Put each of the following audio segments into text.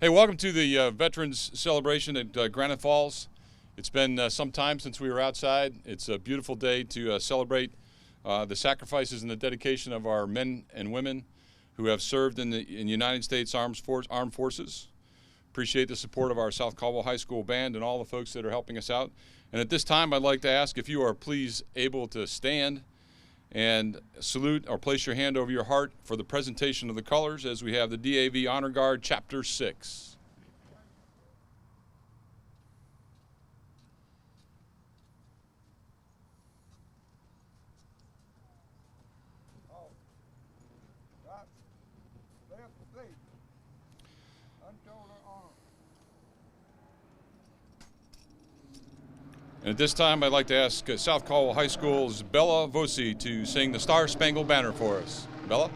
Hey, welcome to the Veterans Celebration at Granite Falls. It's been some time since we were outside. It's a beautiful day to celebrate the sacrifices and the dedication of our men and women who have served in the United States Armed Forces. Appreciate the support of our South Caldwell High School band and all the folks that are helping us out. And at this time, I'd like to ask if you are please able to stand and salute or place your hand over your heart for the presentation of the colors as we have the DAV Honor Guard Chapter 6. And at this time, I'd like to ask South Caldwell High School's Bella Vosi to sing the Star Spangled Banner for us. Bella?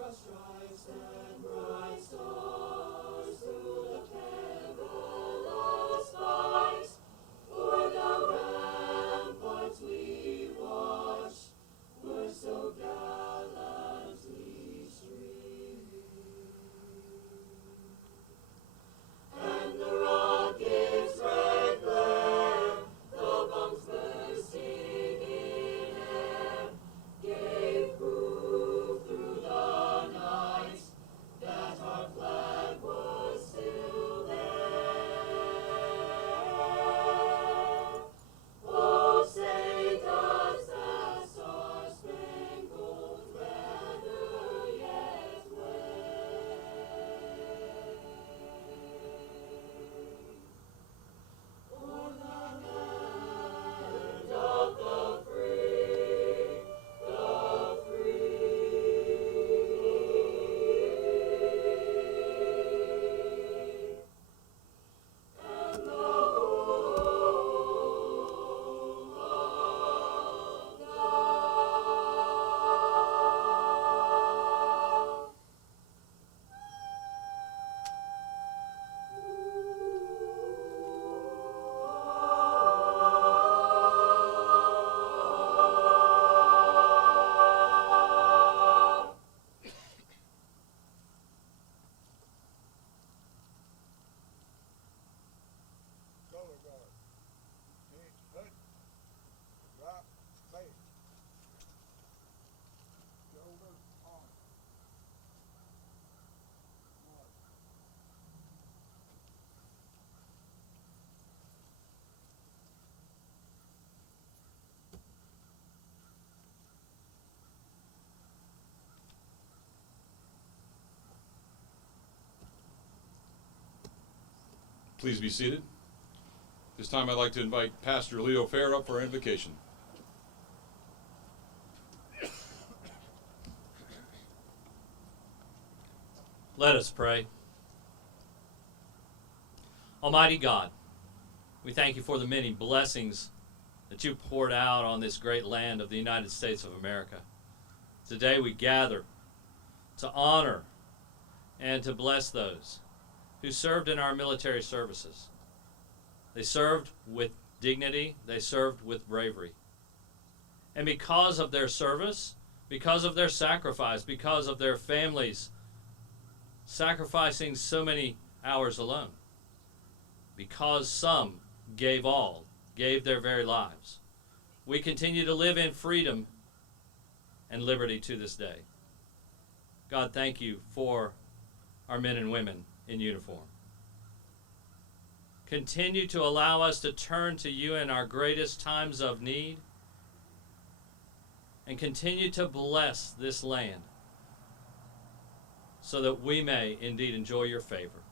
Stripes and bright stars through the perilous fight, o'er the ramparts we watch, were so gallantly streaming. And the rocket's red glare, the bombs bursting in air, gave proof through the night that our flag was still there. Oh, say does that star-spangled banner yet wave o'er the land of the free, the free, and the home of Color guard. Needs hood. Drop. Face. Shoulder. Arm. Mark. Please be seated. This time I'd like to invite Pastor Leo Fair up for invocation. Let us pray. Almighty God, we thank you for the many blessings that you poured out on this great land of the United States of America. Today we gather to honor and to bless those who served in our military services. They served with dignity, they served with bravery. And because of their service, because of their sacrifice, because of their families sacrificing so many hours alone, because some gave all, gave their very lives, we continue to live in freedom and liberty to this day. God, thank you for our men and women in uniform. Continue to allow us to turn to you in our greatest times of need, and continue to bless this land so that we may indeed enjoy your favor.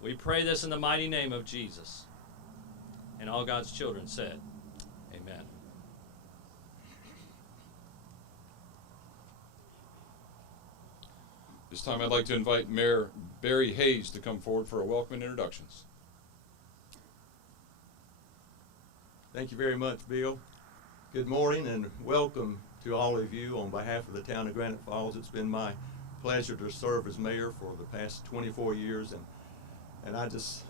We pray this in the mighty name of Jesus. And all God's children said, amen. This time I'd like to invite Mayor Barry Hayes to come forward for a welcome and introductions. Thank you very much, Bill. Good morning and welcome to all of you on behalf of the town of Granite Falls. It's been my pleasure to serve as mayor for the past 24 years, and I just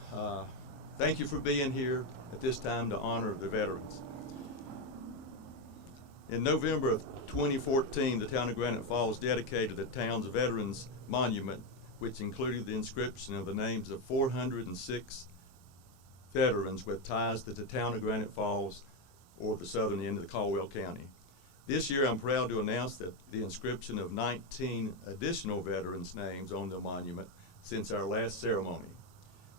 thank you for being here at this time to honor the veterans. In November of 2014, the town of Granite Falls dedicated the town's Veterans Monument, which included the inscription of the names of 406 veterans with ties to the town of Granite Falls or the southern end of the Caldwell County. This year, I'm proud to announce that the inscription of 19 additional veterans' names on the monument since our last ceremony.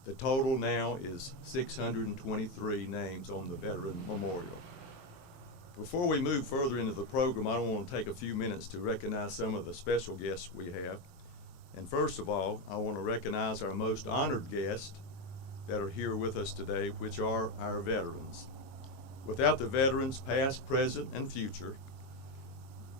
The total now is 623 names on the Veteran Memorial. Before we move further into the program, I want to take a few minutes to recognize some of the special guests we have. And first of all, I want to recognize our most honored guests that are here with us today, which are our veterans. Without the veterans, past, present, and future,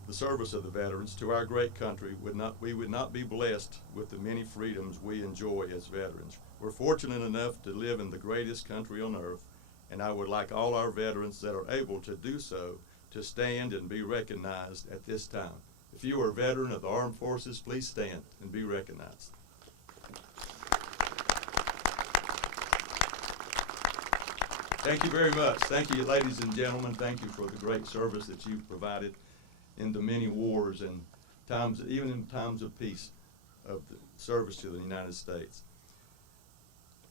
the service of the veterans to our great country we would not be blessed with the many freedoms we enjoy as veterans. We're fortunate enough to live in the greatest country on earth, and I would like all our veterans that are able to do so to stand and be recognized at this time. If you are a veteran of the armed forces, please stand and be recognized. Thank you very much. Thank you, ladies and gentlemen. Thank you for the great service that you've provided in the many wars and times, even in times of peace, of the service to the United States.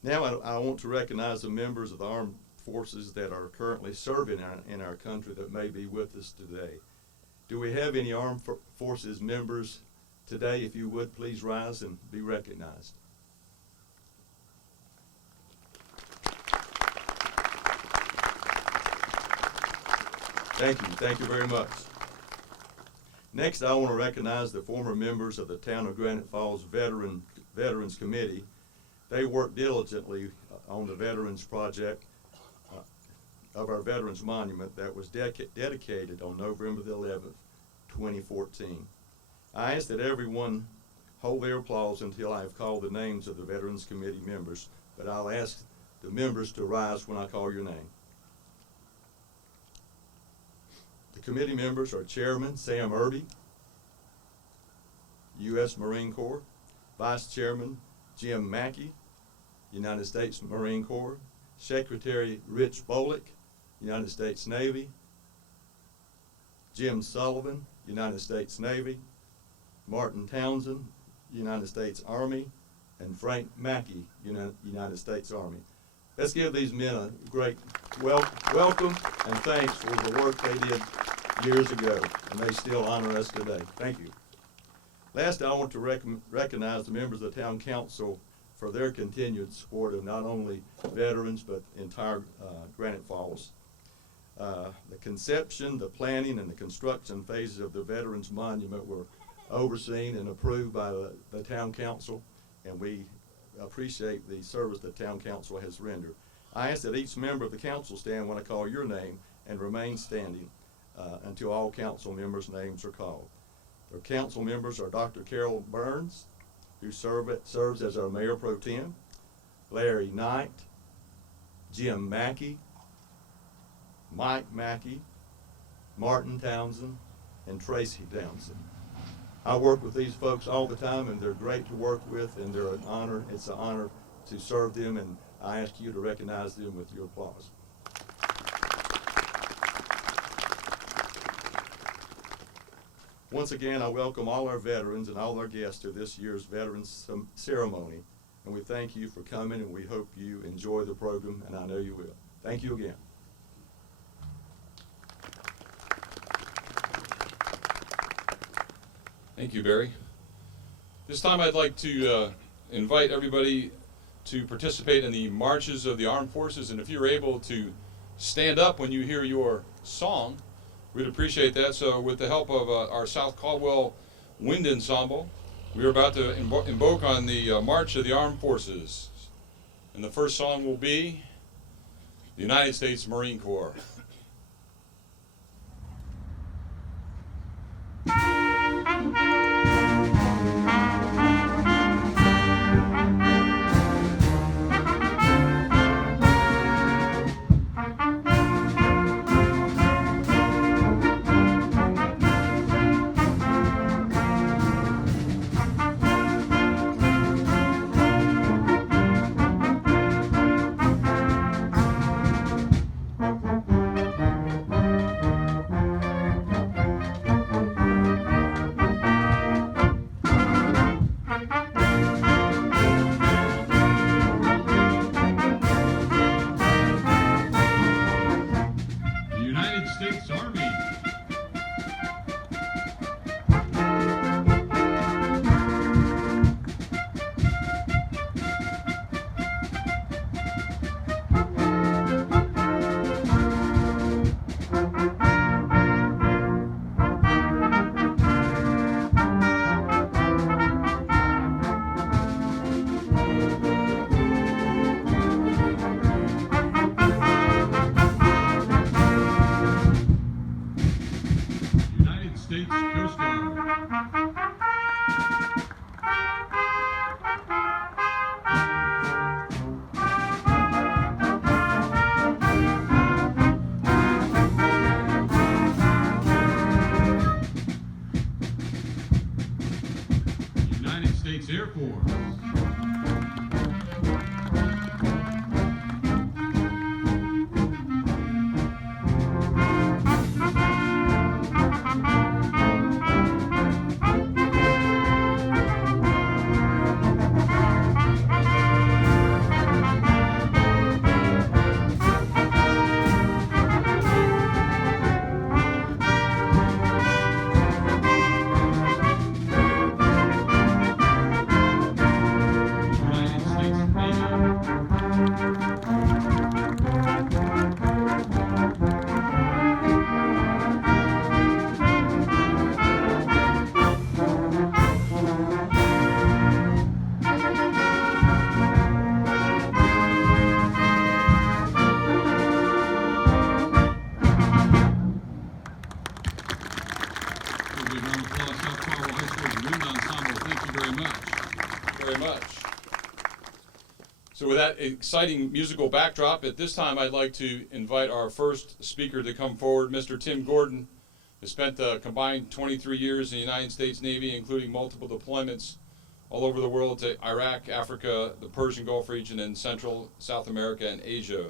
Now I want to recognize the members of the armed forces that are currently serving in our country that may be with us today. Do we have any armed forces members today? If you would, please rise and be recognized. Thank you very much. Next, I want to recognize the former members of the Town of Granite Falls Veterans Committee. They worked diligently on the Veterans Project of our Veterans Monument that was dedicated on November the 11th, 2014. I ask that everyone hold their applause until I have called the names of the Veterans Committee members, but I'll ask the members to rise when I call your name. The committee members are Chairman Sam Irby, U.S. Marine Corps, Vice Chairman Jim Mackey, United States Marine Corps, Secretary Rich Bolick, United States Navy, Jim Sullivan, United States Navy, Martin Townsend, United States Army, and Frank Mackey, United States Army. Let's give these men a great welcome and thanks for the work they did years ago, and they still honor us today. Thank you. Last, I want to recognize the members of the Town Council for their continued support of not only veterans, but entire Granite Falls. The conception, the planning, and the construction phases of the Veterans Monument were overseen and approved by the Town Council, and we appreciate the service the Town Council has rendered. I ask that each member of the council stand when I call your name and remain standing until all council members' names are called. Our council members are Dr. Carol Burns, who serves as our Mayor Pro Tem, Larry Knight, Jim Mackey, Mike Mackey, Martin Townsend, and Tracy Townsend. I work with these folks all the time, and they're great to work with, and they're an honor. It's an honor to serve them, and I ask you to recognize them with your applause. Once again, I welcome all our veterans and all our guests to this year's Veterans Ceremony, and we thank you for coming, and we hope you enjoy the program, and I know you will. Thank you again. Thank you, Barry. This time I'd like to invite everybody to participate in the marches of the armed forces, and if you're able to stand up when you hear your song, we'd appreciate that. So with the help of our South Caldwell Wind Ensemble, we are about to embark on the March of the Armed Forces. And the first song will be the United States Marine Corps. States Air Force. United States Navy. We'll give a round of applause, South Carmel High School's wind ensemble. Thank you very much. Very much. So with that exciting musical backdrop, at this time I'd like to invite our first speaker to come forward, Mr. Tim Gordon, who spent a combined 23 years in the United States Navy, including multiple deployments all over the world to Iraq, Africa, the Persian Gulf region, and Central, South America, and Asia,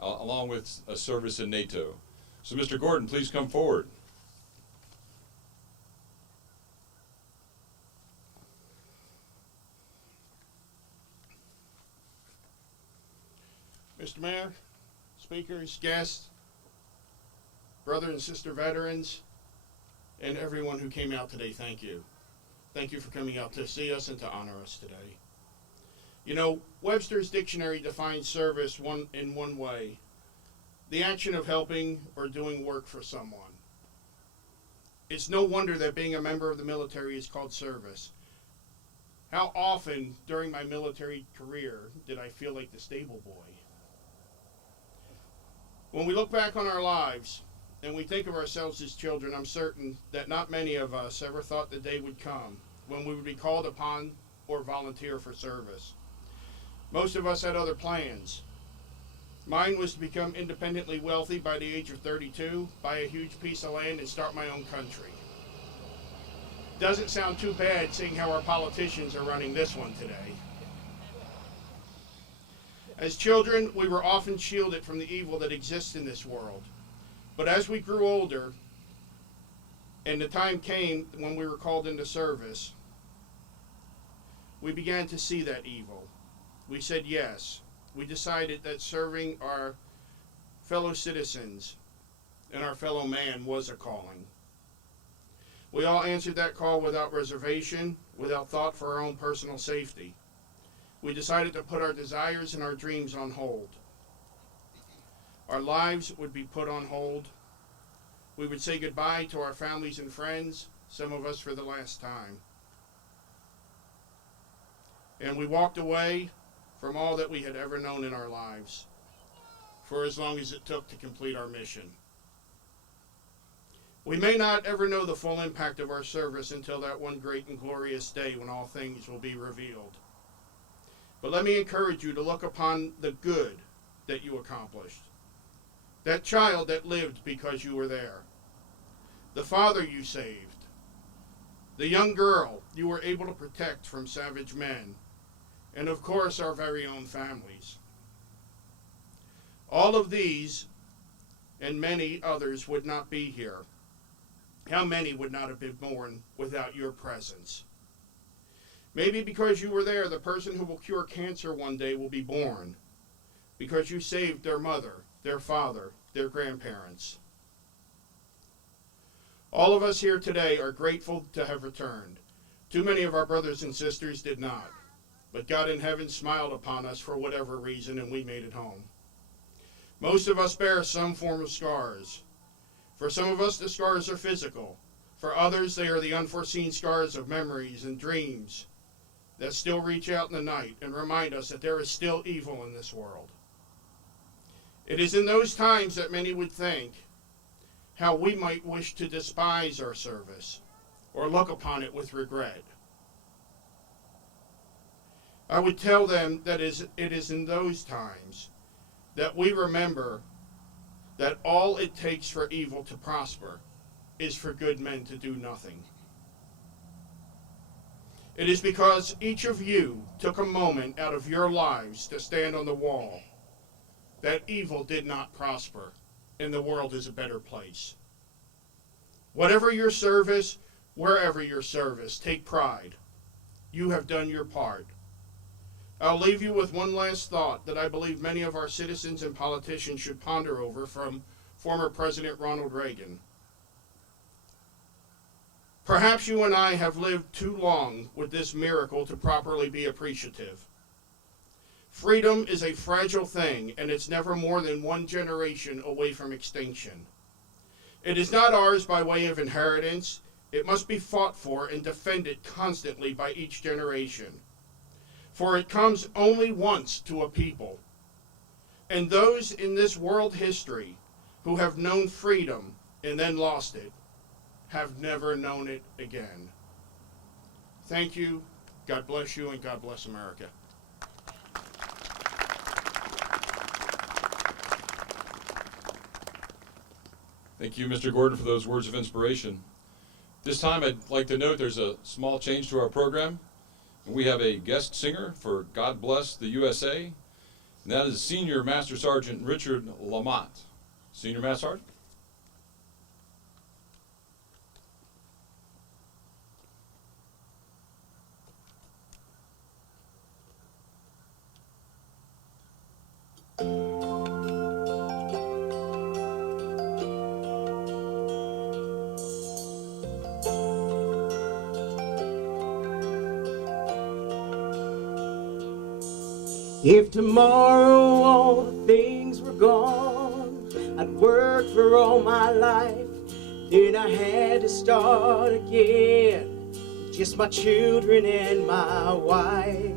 along with a service in NATO. So Mr. Gordon, please come forward. Mr. Mayor, speakers, guests, brother and sister veterans, and everyone who came out today, thank you. Thank you for coming out to see us and to honor us today. You know, Webster's dictionary defines service in one way: the action of helping or doing work for someone. It's no wonder that being a member of the military is called service. How often during my military career did I feel like the stable boy? When we look back on our lives and we think of ourselves as children, I'm certain that not many of us ever thought the day would come when we would be called upon or volunteer for service. Most of us had other plans. Mine was to become independently wealthy by the age of 32, buy a huge piece of land, and start my own country. Doesn't sound too bad seeing how our politicians are running this one today. As children, we were often shielded from the evil that exists in this world. But as we grew older, and the time came when we were called into service, we began to see that evil. We said yes. We decided that serving our fellow citizens and our fellow man was a calling. We all answered that call without reservation, without thought for our own personal safety. We decided to put our desires and our dreams on hold. Our lives would be put on hold. We would say goodbye to our families and friends, some of us for the last time. And we walked away from all that we had ever known in our lives, for as long as it took to complete our mission. We may not ever know the full impact of our service until that one great and glorious day when all things will be revealed. But let me encourage you to look upon the good that you accomplished. That child that lived because you were there. The father you saved. The young girl you were able to protect from savage men. And of course, our very own families. All of these and many others would not be here. How many would not have been born without your presence? Maybe because you were there, the person who will cure cancer one day will be born. Because you saved their mother, their father, their grandparents. All of us here today are grateful to have returned. Too many of our brothers and sisters did not. But God in heaven smiled upon us for whatever reason, and we made it home. Most of us bear some form of scars. For some of us, the scars are physical. For others, they are the unforeseen scars of memories and dreams that still reach out in the night and remind us that there is still evil in this world. It is in those times that many would think how we might wish to despise our service or look upon it with regret. I would tell them that it is in those times that we remember that all it takes for evil to prosper is for good men to do nothing. It is because each of you took a moment out of your lives to stand on the wall that evil did not prosper and the world is a better place. Whatever your service, wherever your service, take pride. You have done your part. I'll leave you with one last thought that I believe many of our citizens and politicians should ponder over from former President Ronald Reagan. Perhaps you and I have lived too long with this miracle to properly be appreciative. Freedom is a fragile thing, and it's never more than one generation away from extinction. It is not ours by way of inheritance. It must be fought for and defended constantly by each generation. For it comes only once to a people. And those in this world history who have known freedom and then lost it have never known it again. Thank you. God bless you, and God bless America. Thank you, Mr. Gordon, for those words of inspiration. This time, I'd like to note there's a small change to our program. We have a guest singer for God Bless the USA, and that is Senior Master Sergeant Richard Lamont. Senior Master Sergeant. If tomorrow all the things were gone, I'd worked for all my life, then I had to start again with just my children and my wife.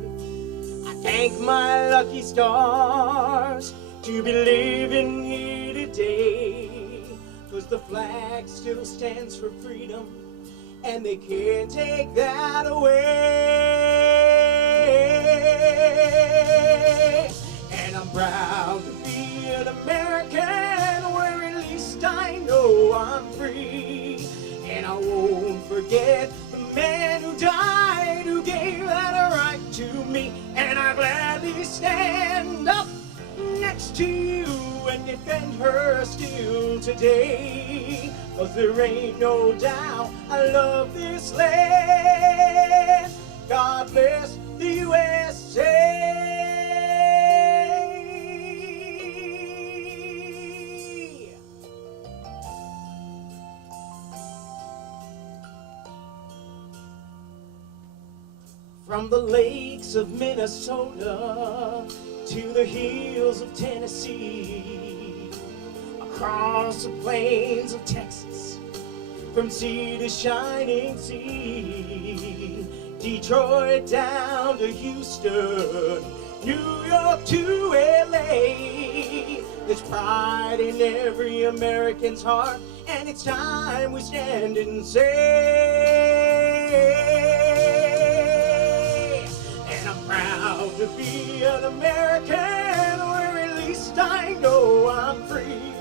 I thank my lucky stars to be living here today, 'cause the flag still stands for freedom and they can't take that away. And I'm proud to be an American, where at least I know I'm free. And I won't forget the man who died, who gave that right to me. And I gladly stand up next to you and defend her still today. 'Cause there ain't no doubt I love this land. God bless the USA. From the lakes of Minnesota to the hills of Tennessee, across the plains of Texas, from sea to shining sea, Detroit down to Houston, New York to LA. There's pride in every American's heart, and it's time we stand and say, and I'm proud to be an American, where at least I know I'm free.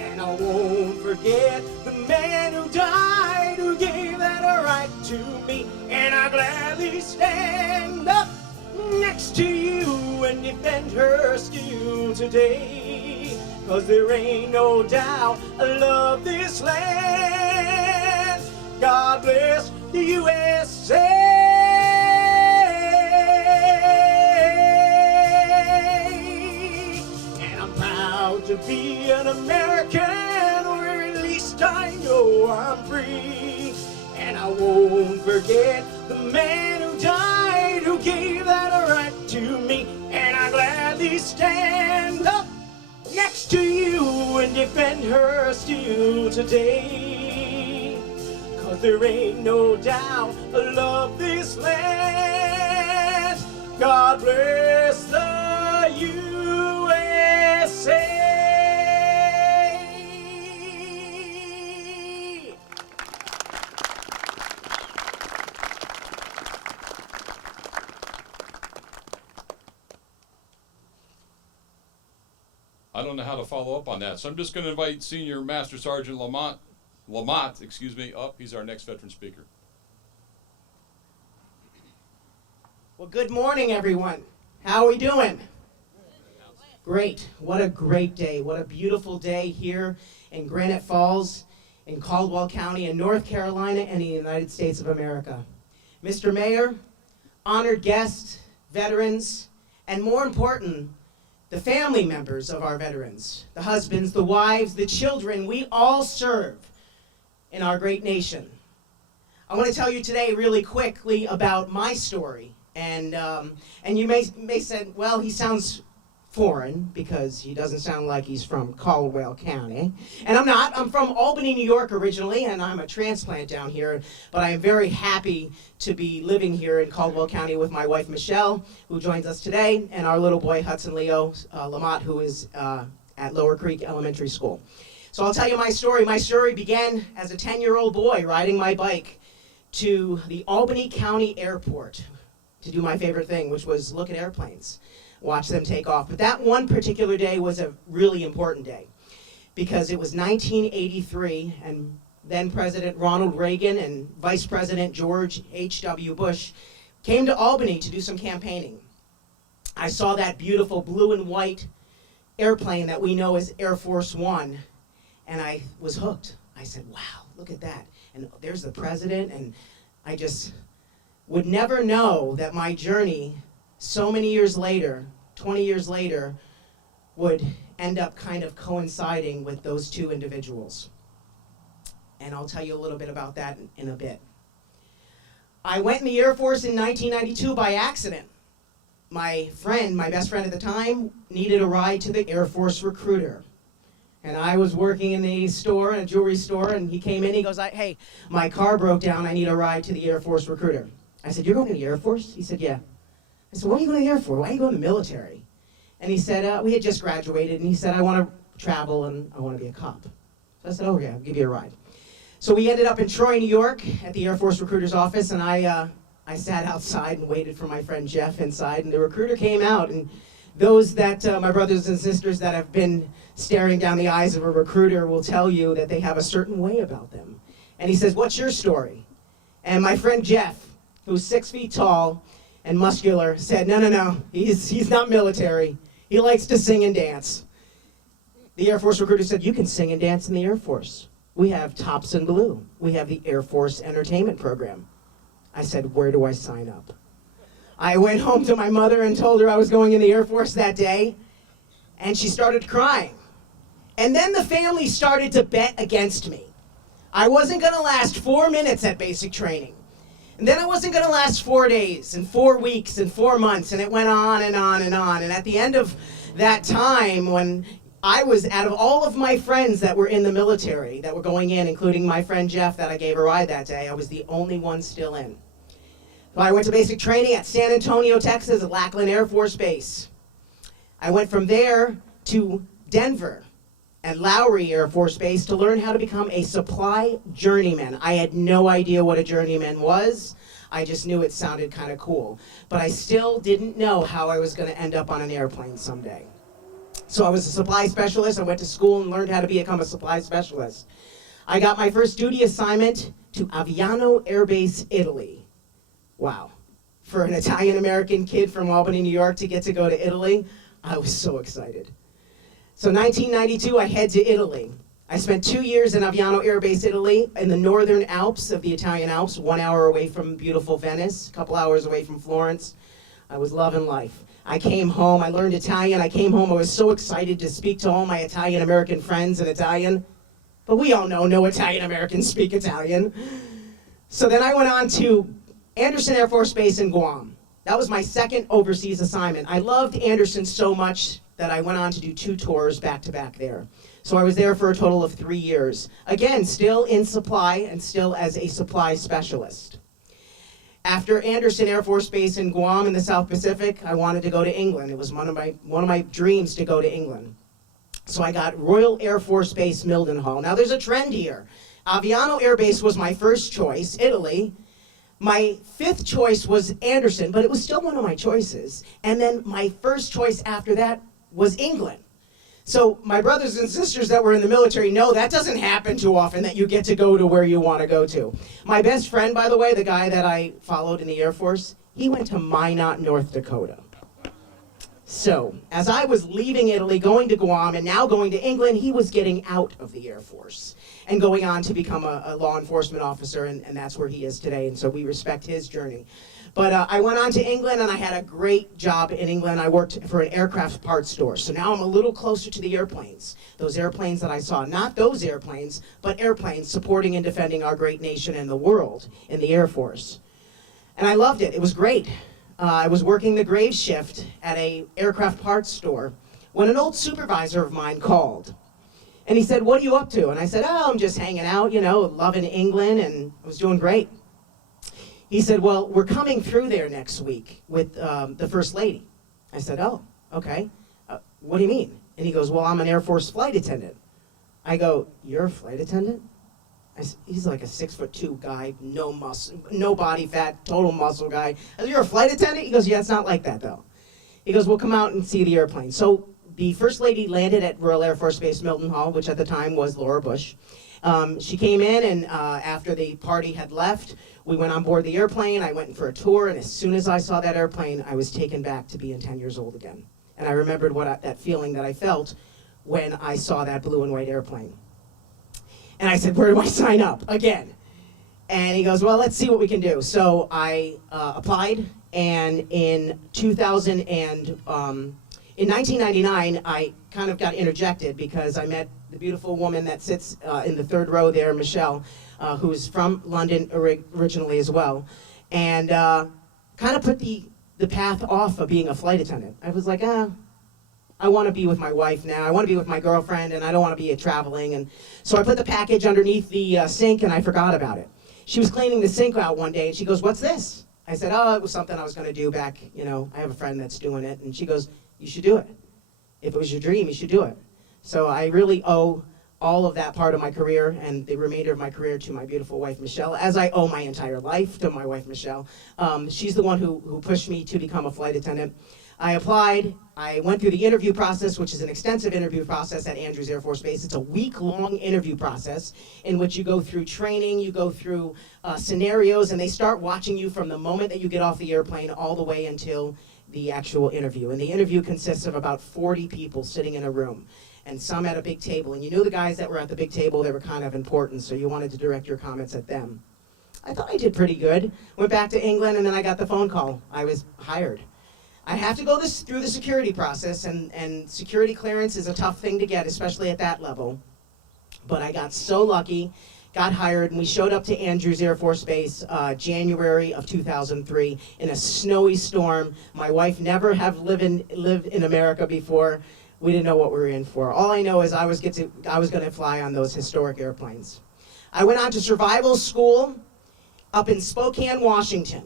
And I won't forget the man who died, who gave that right to me. And I gladly stand up next to you and defend her still today. 'Cause there ain't no doubt I love this land. God bless the USA. And I'm proud to be an American, where at least I know I'm free. And I won't forget the man who died, who gave that right to me. And I gladly stand up next to you and defend her still today. 'Cause there ain't no doubt I love this land. God bless the USA. I don't know how to follow up on that, so I'm just going to invite Senior Master Sergeant Lamont, up. He's our next veteran speaker. Well, good morning, everyone. How are we doing? Great. What a great day. What a beautiful day here in Granite Falls, in Caldwell County, in North Carolina, and in the United States of America. Mr. Mayor, honored guests, veterans, and more important, the family members of our veterans, the husbands, the wives, the children, we all serve in our great nation. I want to tell you today really quickly about my story. And you may say, well, he sounds foreign because he doesn't sound like he's from Caldwell County. And I'm not. I'm from Albany, New York originally, and I'm a transplant down here. But I am very happy to be living here in Caldwell County with my wife, Michelle, who joins us today, and our little boy, Hudson Leo Lamont, who is at Lower Creek Elementary School. So I'll tell you my story. My story began as a 10-year-old boy riding my bike to the Albany County Airport to do my favorite thing, which was look at airplanes, watch them take off. But that one particular day was a really important day because it was 1983, and then President Ronald Reagan and Vice President George H.W. Bush came to Albany to do some campaigning. I saw that beautiful blue and white airplane that we know as Air Force One, and I was hooked. I said, wow, look at that. And there's the president, and I just would never know that my journey so many years later, 20 years later, would end up kind of coinciding with those two individuals. And I'll tell you a little bit about that in a bit. I went in the Air Force in 1992 by accident. My best friend at the time, needed a ride to the Air Force recruiter. And I was working in a store, in a jewelry store, and he came in, he goes, hey, my car broke down, I need a ride to the Air Force recruiter. I said, you're going to the Air Force? He said, yeah. I said, what are you going to the Air Force? Why are you going to the military? And he said, we had just graduated, and he said, I want to travel, and I want to be a cop. So I said, oh, yeah, I'll give you a ride. So we ended up in Troy, New York, at the Air Force recruiter's office, and I sat outside and waited for my friend Jeff inside, and the recruiter came out, and those that, my brothers and sisters that have been staring down the eyes of a recruiter will tell you that they have a certain way about them. And he says, what's your story? And my friend Jeff, who's 6 feet tall and muscular, said, no, he's not military. He likes to sing and dance. The Air Force recruiter said, you can sing and dance in the Air Force. We have Tops in Blue. We have the Air Force Entertainment Program. I said, where do I sign up? I went home to my mother and told her I was going in the Air Force that day, and she started crying. And then the family started to bet against me. I wasn't going to last 4 minutes at basic training. And then I wasn't going to last 4 days and 4 weeks and 4 months, and it went on and on and on. And at the end of that time, when I was, out of all of my friends that were in the military, that were going in, including my friend Jeff that I gave a ride that day, I was the only one still in. So I went to basic training at San Antonio, Texas, at Lackland Air Force Base. I went from there to Denver at Lowry Air Force Base to learn how to become a supply journeyman. I had no idea what a journeyman was. I just knew it sounded kind of cool. But I still didn't know how I was going to end up on an airplane someday. So I was a supply specialist. I went to school and learned how to become a supply specialist. I got my first duty assignment to Aviano Air Base, Italy. Wow. For an Italian-American kid from Albany, New York to get to go to Italy, I was so excited. So 1992, I head to Italy. I spent 2 years in Aviano Air Base, Italy, in the northern Alps of the Italian Alps, 1 hour away from beautiful Venice, a couple hours away from Florence. I was loving life. I came home, I learned Italian. I came home, I was so excited to speak to all my Italian-American friends in Italian. But we all know no Italian-Americans speak Italian. So then I went on to Andersen Air Force Base in Guam. That was my second overseas assignment. I loved Andersen so much that I went on to do 2 tours back-to-back there. So I was there for a total of 3 years. Again, still in supply and still as a supply specialist. After Andersen Air Force Base in Guam in the South Pacific, I wanted to go to England. It was one of my dreams to go to England. So I got Royal Air Force Base Mildenhall. Now there's a trend here. Aviano Air Base was my first choice, Italy. My 5th choice was Andersen, but it was still one of my choices. And then my first choice after that was England. So my brothers and sisters that were in the military know that doesn't happen too often, that you get to go to where you want to go to. My best friend, by the way, the guy that I followed in the Air Force, He went to Minot, North Dakota. So, as I was leaving Italy, going to Guam, and now going to England, he was getting out of the Air Force and going on to become a law enforcement officer, and that's where he is today, and so we respect his journey. But I went on to England, and I had a great job in England. I worked for an aircraft parts store, so now I'm a little closer to the airplanes. Those airplanes that I saw, not those airplanes, but airplanes supporting and defending our great nation and the world in the Air Force. And I loved it. It was great. I was working the grave shift at a aircraft parts store when an old supervisor of mine called. And he said, "What are you up to?" And I said, "Oh, I'm just hanging out, loving England," and I was doing great. He said, "Well, we're coming through there next week with the First Lady." I said, "Oh, okay. What do you mean?" And he goes, "Well, I'm an Air Force flight attendant." I go, "You're a flight attendant?" He's like a 6'2" guy, no muscle, no body fat, total muscle guy. I said, "You're a flight attendant?" He goes, "Yeah, it's not like that though." He goes, "Well, come out and see the airplane." So the First Lady landed at Royal Air Force Base Milton Hall, which at the time was Laura Bush. She came in, and after the party had left, we went on board the airplane. I went in for a tour, and as soon as I saw that airplane, I was taken back to being 10 years old again. And I remembered that feeling that I felt when I saw that blue and white airplane. And I said, "Where do I sign up again?" And he goes, "Well, let's see what we can do." So I applied, and in 1999, I kind of got interjected because I met the beautiful woman that sits in the third row there, Michelle, who's from London originally as well, and kind of put the path off of being a flight attendant. I was like, I want to be with my wife now. I want to be with my girlfriend, and I don't want to be traveling. And so I put the package underneath the sink, and I forgot about it. She was cleaning the sink out one day, and she goes, "What's this?" I said, "Oh, it was something I was going to do back, I have a friend that's doing it." And she goes, "You should do it. If it was your dream, you should do it." So I really owe all of that part of my career and the remainder of my career to my beautiful wife, Michelle, as I owe my entire life to my wife, Michelle. She's the one who pushed me to become a flight attendant. I applied. I went through the interview process, which is an extensive interview process at Andrews Air Force Base. It's a week-long interview process in which you go through training, you go through scenarios, and they start watching you from the moment that you get off the airplane all the way until the actual interview. And the interview consists of about 40 people sitting in a room, and some at a big table. And you knew the guys that were at the big table, they were kind of important, so you wanted to direct your comments at them. I thought I did pretty good. Went back to England, and then I got the phone call. I was hired. I have to go through the security process, and security clearance is a tough thing to get, especially at that level. But I got so lucky, got hired, and we showed up to Andrews Air Force Base January of 2003 in a snowy storm. My wife never have lived in America before. We didn't know what we were in for. All I know is I was going to fly on those historic airplanes. I went on to survival school up in Spokane, Washington.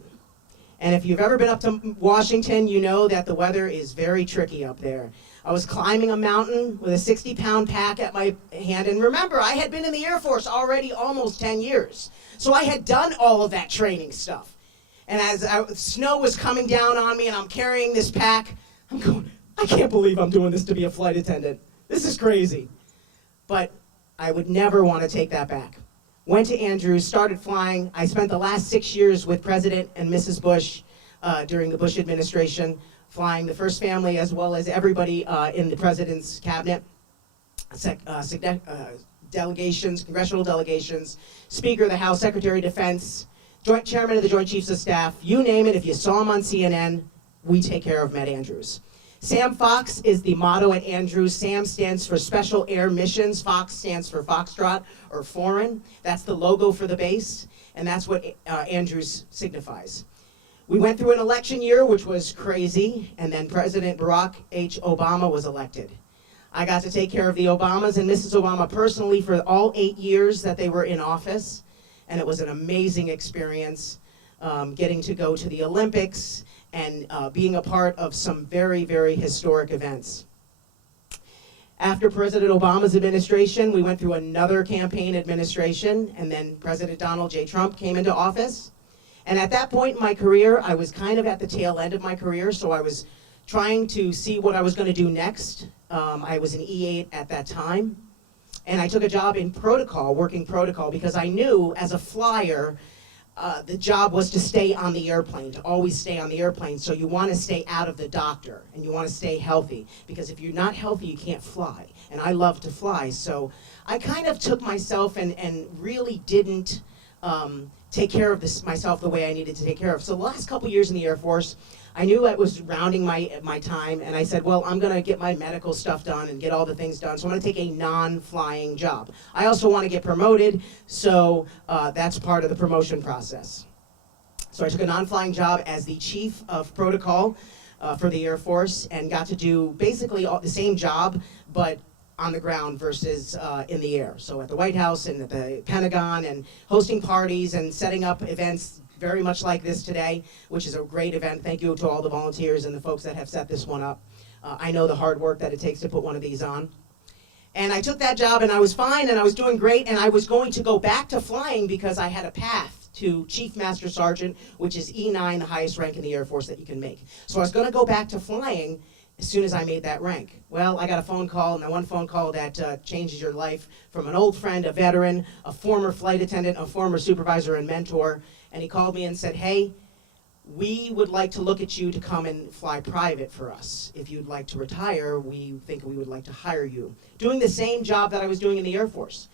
And if you've ever been up to Washington, you know that the weather is very tricky up there. I was climbing a mountain with a 60-pound pack at my hand. And remember, I had been in the Air Force already almost 10 years. So I had done all of that training stuff. And as snow was coming down on me and I'm carrying this pack, I'm going, I can't believe I'm doing this to be a flight attendant. This is crazy. But I would never want to take that back. Went to Andrews, started flying. I spent the last 6 years with President and Mrs. Bush during the Bush administration, flying the first family as well as everybody in the president's cabinet, delegations, congressional delegations, Speaker of the House, Secretary of Defense, Chairman of the Joint Chiefs of Staff, you name it. If you saw him on CNN, we take care of Met Andrews. Sam Fox is the motto at Andrews. Sam stands for Special Air Missions. Fox stands for Foxtrot or Foreign. That's the logo for the base, and that's what Andrews signifies. We went through an election year, which was crazy, and then President Barack H. Obama was elected. I got to take care of the Obamas and Mrs. Obama personally for all 8 years that they were in office, and it was an amazing experience getting to go to the Olympics and being a part of some very, very historic events. After President Obama's administration, we went through another campaign administration, and then President Donald J. Trump came into office. And at that point in my career, I was kind of at the tail end of my career, so I was trying to see what I was going to do next. I was an E8 at that time, and I took a job in protocol, working protocol, because I knew as a flyer, the job was to stay on the airplane, to always stay on the airplane. So you want to stay out of the doctor, and you want to stay healthy, because if you're not healthy, you can't fly. And I love to fly, so I kind of took myself and really didn't take care of myself the way I needed to take care of. So the last couple years in the Air Force, I knew I was rounding my time, and I said, well, I'm going to get my medical stuff done and get all the things done, so I'm going to take a non-flying job. I also want to get promoted, so that's part of the promotion process. So I took a non-flying job as the chief of protocol for the Air Force, and got to do basically the same job, but on the ground versus in the air. So at the White House and at the Pentagon, and hosting parties and setting up events very much like this today, which is a great event. Thank you to all the volunteers and the folks that have set this one up. I know the hard work that it takes to put one of these on. And I took that job, and I was fine, and I was doing great, and I was going to go back to flying because I had a path to Chief Master Sergeant, which is E9, the highest rank in the Air Force that you can make. So I was going to go back to flying as soon as I made that rank. Well, I got a phone call, and that one phone call that changes your life, from an old friend, a veteran, a former flight attendant, a former supervisor and mentor. And he called me and said, hey, we would like to look at you to come and fly private for us. If you'd like to retire, we think we would like to hire you. Doing the same job that I was doing in the Air Force.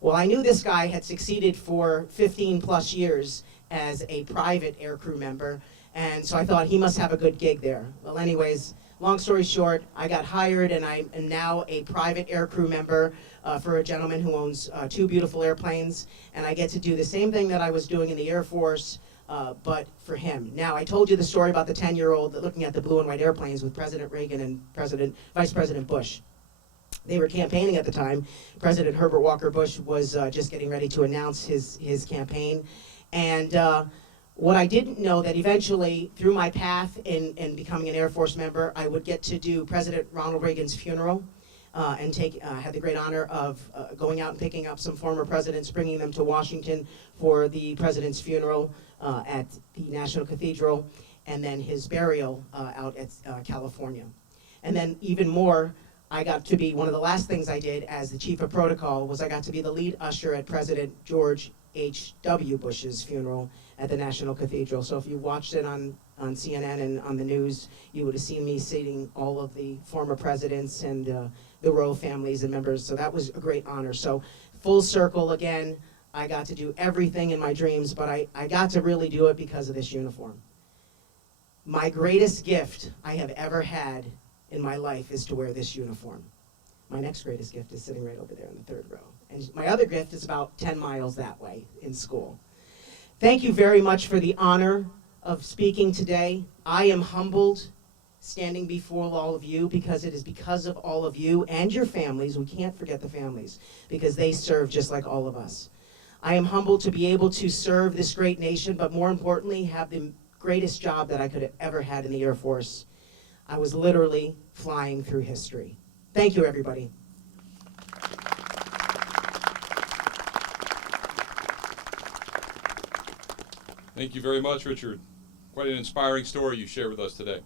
Well, I knew this guy had succeeded for 15 plus years as a private aircrew member, and so I thought he must have a good gig there. Well, anyways, long story short, I got hired, and I am now a private aircrew member for a gentleman who owns 2 beautiful airplanes, and I get to do the same thing that I was doing in the Air Force, but for him. Now, I told you the story about the 10-year-old looking at the blue and white airplanes with President Reagan and Vice President Bush. They were campaigning at the time. President Herbert Walker Bush was just getting ready to announce his campaign, and what I didn't know, that eventually, through my path in becoming an Air Force member, I would get to do President Ronald Reagan's funeral, and had the great honor of going out and picking up some former presidents, bringing them to Washington for the president's funeral at the National Cathedral, and then his burial out at California. And then even more, I got to be, one of the last things I did as the chief of protocol was I got to be the lead usher at President George H.W. Bush's funeral at the National Cathedral. So if you watched it on CNN and on the news, you would have seen me seating all of the former presidents and the royal families and members. So that was a great honor. So full circle again, I got to do everything in my dreams, but I got to really do it because of this uniform. My greatest gift I have ever had in my life is to wear this uniform. My next greatest gift is sitting right over there in the 3rd row. And my other gift is about 10 miles that way in school. Thank you very much for the honor of speaking today. I am humbled standing before all of you, because it is because of all of you and your families. We can't forget the families, because they serve just like all of us. I am humbled to be able to serve this great nation, but more importantly, have the greatest job that I could have ever had in the Air Force. I was literally flying through history. Thank you, everybody. Thank you very much, Richard. Quite an inspiring story you shared with us today.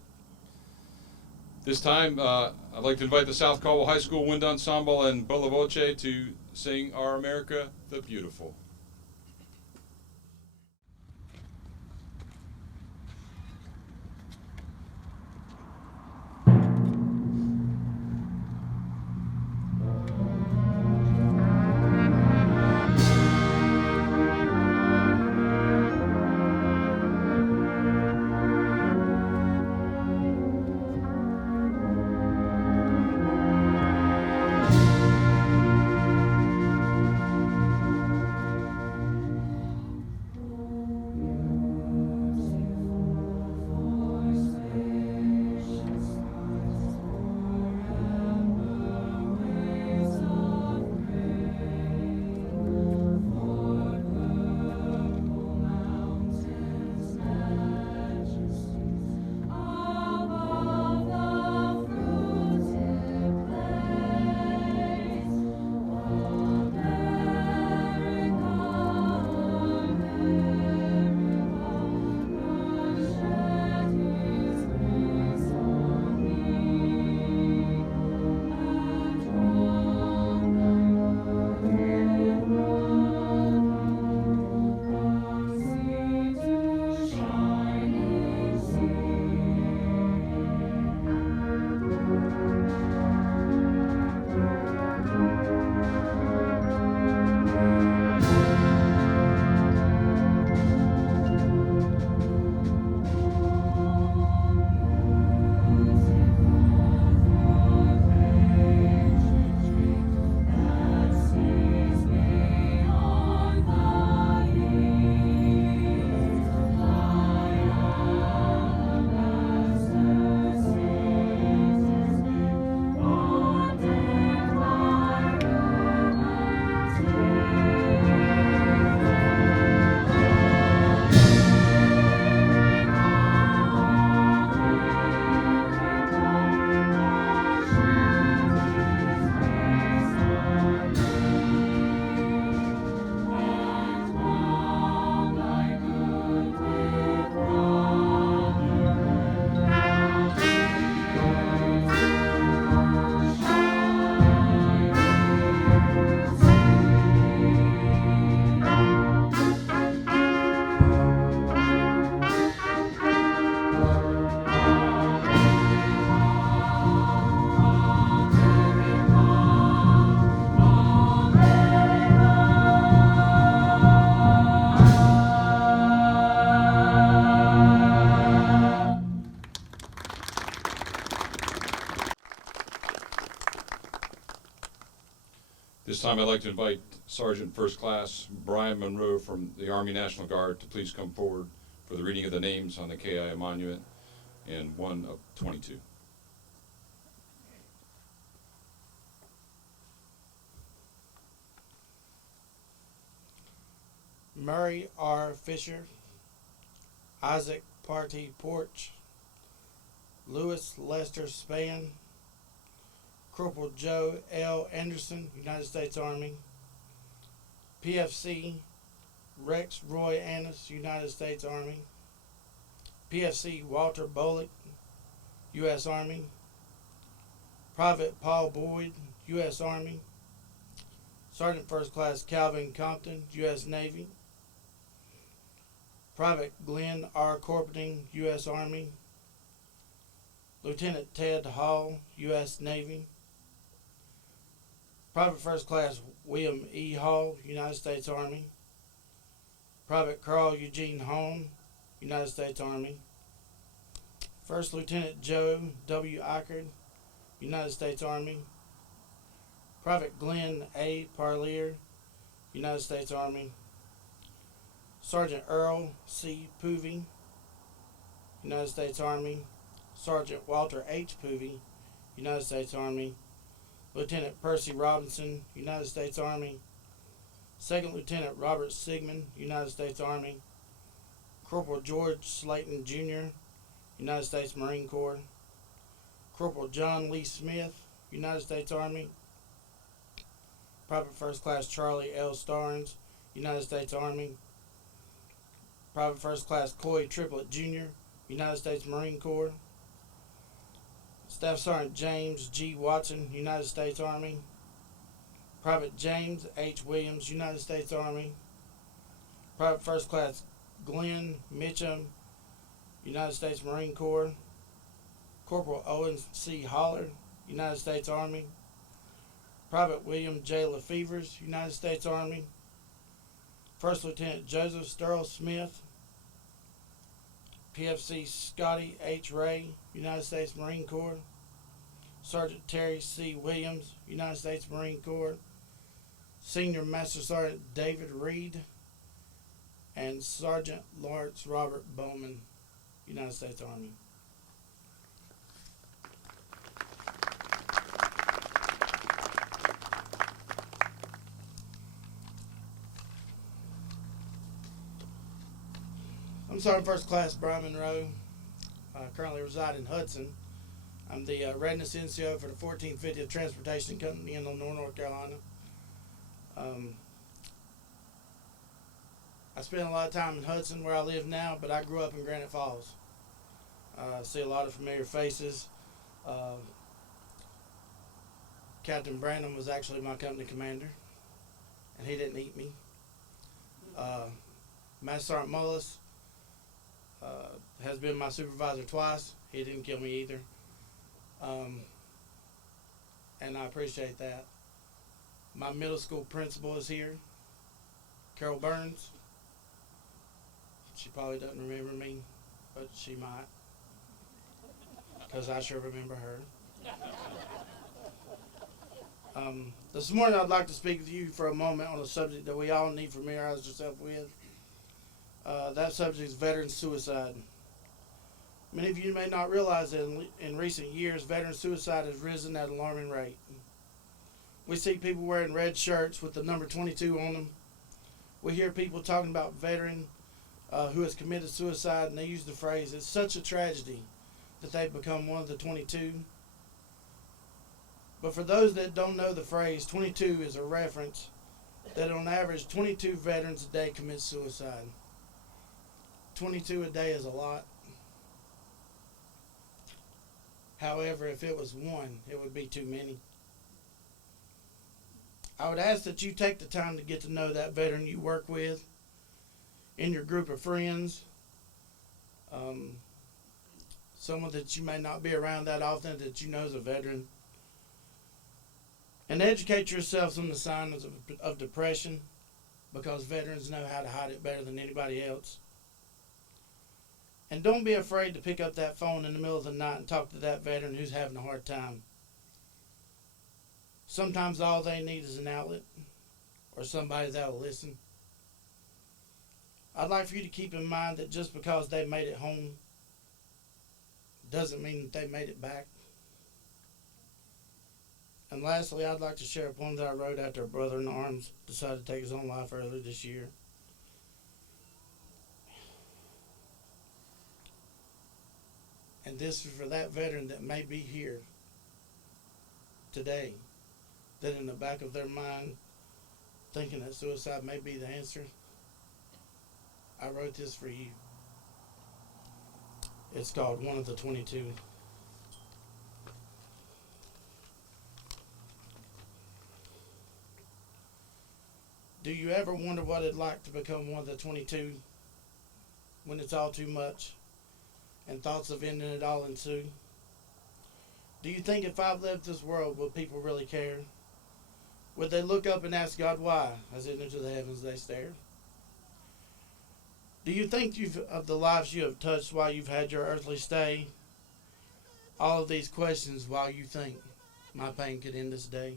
This time, I'd like to invite the South Caldwell High School Wind Ensemble and Bola Voce to sing Our America the Beautiful. time, I'd like to invite Sergeant First Class Brian Monroe from the Army National Guard to please come forward for the reading of the names on the KI monument and 1 of 22. Murray R. Fisher, Isaac Party Porch, Lewis Lester Spann, Corporal Joe L. Anderson, United States Army, PFC Rex Roy Annis, United States Army, PFC Walter Bullock, U.S. Army, Private Paul Boyd, U.S. Army, Sergeant First Class Calvin Compton, U.S. Navy, Private Glenn R. Corpeting, U.S. Army, Lieutenant Ted Hall, U.S. Navy, Private First Class William E. Hall, United States Army, Private Carl Eugene Holm, United States Army, First Lieutenant Joe W. Eichard, United States Army, Private Glenn A. Parlier, United States Army, Sergeant Earl C. Poovey, United States Army, Sergeant Walter H. Poovey, United States Army, Lieutenant Percy Robinson, United States Army, Second Lieutenant Robert Sigmund, United States Army, Corporal George Slayton Jr., United States Marine Corps, Corporal John Lee Smith, United States Army, Private First Class Charlie L. Starnes, United States Army, Private First Class Coy Triplett Jr., United States Marine Corps, Staff Sergeant James G. Watson, United States Army, Private James H. Williams, United States Army, Private First Class Glenn Mitchum, United States Marine Corps, Corporal Owen C. Holler, United States Army, Private William J. Lefevers, United States Army, First Lieutenant Joseph Sterl Smith, PFC Scotty H. Ray, United States Marine Corps, Sergeant Terry C. Williams, United States Marine Corps, Senior Master Sergeant David Reed, and Sergeant Lawrence Robert Bowman, United States Army. I'm Sergeant First Class Brian Monroe. I currently reside in Hudson. I'm the Readiness NCO for the 14th 50th Transportation Company in Lenore, North Carolina. I spent a lot of time in Hudson where I live now, but I grew up in Granite Falls. I see a lot of familiar faces. Captain Brandon was actually my company commander, and he didn't eat me. Master Sergeant Mullis has been my supervisor twice. He didn't kill me either. And I appreciate that. My middle school principal is here, Carol Burns. She probably doesn't remember me, but she might, because I sure remember her. This morning I'd like to speak with you for a moment on a subject that we all need to familiarize ourselves with. That subject is veteran suicide. Many of you may not realize that in recent years, veteran suicide has risen at an alarming rate. We see people wearing red shirts with the number 22 on them. We hear people talking about veteran who has committed suicide, and they use the phrase, "It's such a tragedy that they've become one of the 22." But for those that don't know the phrase, 22 is a reference that on average 22 veterans a day commit suicide. 22 a day is a lot. However, if it was one, it would be too many. I would ask that you take the time to get to know that veteran you work with, in your group of friends, someone that you may not be around that often that you know is a veteran, and educate yourselves on the signs of depression, because veterans know how to hide it better than anybody else. And don't be afraid to pick up that phone in the middle of the night and talk to that veteran who's having a hard time. Sometimes all they need is an outlet or somebody that'll listen. I'd like for you to keep in mind that just because they made it home doesn't mean that they made it back. And lastly, I'd like to share a poem that I wrote after a brother in arms decided to take his own life earlier this year. And this is for that veteran that may be here today, that in the back of their mind, thinking that suicide may be the answer. I wrote this for you. It's called One of the 22. Do you ever wonder what it'd like to become one of the 22 when it's all too much and thoughts of ending it all ensue? Do you think if I've left this world, will people really care? Would they look up and ask God why, as into the heavens they stare? Do you think of the lives you have touched while you've had your earthly stay? All of these questions while you think my pain could end this day.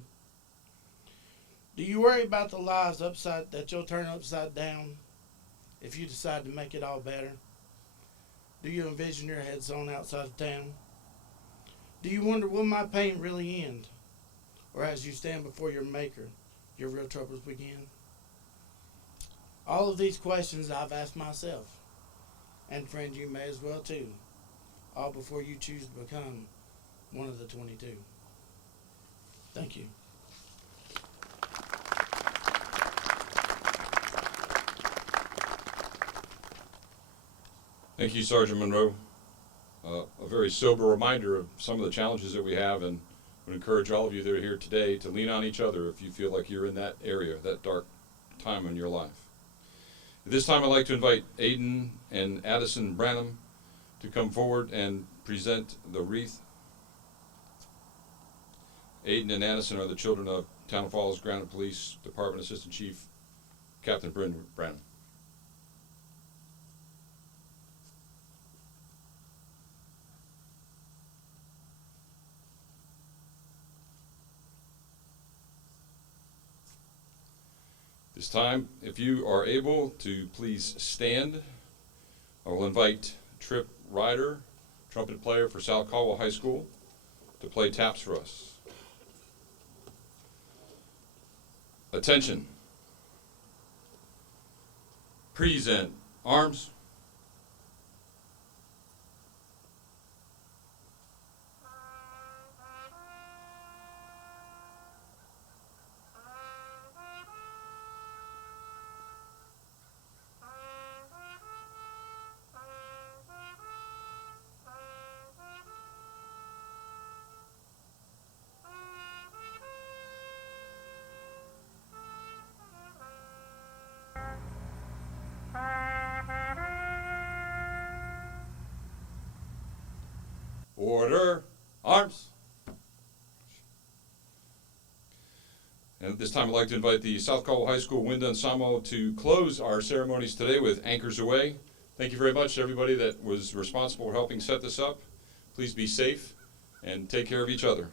Do you worry about the lives that you'll turn upside down if you decide to make it all better? Do you envision your head sewn outside of town? Do you wonder, will my pain really end? Or as you stand before your maker, your real troubles begin? All of these questions I've asked myself, and friend, you may as well too, all before you choose to become one of the 22. Thank you. Thank you, Sergeant Monroe. A very sober reminder of some of the challenges that we have, and I would encourage all of you that are here today to lean on each other if you feel like you're in that area, that dark time in your life. At this time, I'd like to invite Aiden and Addison Branham to come forward and present the wreath. Aiden and Addison are the children of Town of Falls Granite Police Department Assistant Chief Captain Bryn Branham. This time, if you are able to please stand, I will invite Trip Ryder, trumpet player for South Caldwell High School, to play taps for us. Attention. Present. Arms. Order. Arms. And at this time, I'd like to invite the South Caldwell High School Wind Ensemble to close our ceremonies today with Anchors Away. Thank you very much to everybody that was responsible for helping set this up. Please be safe and take care of each other.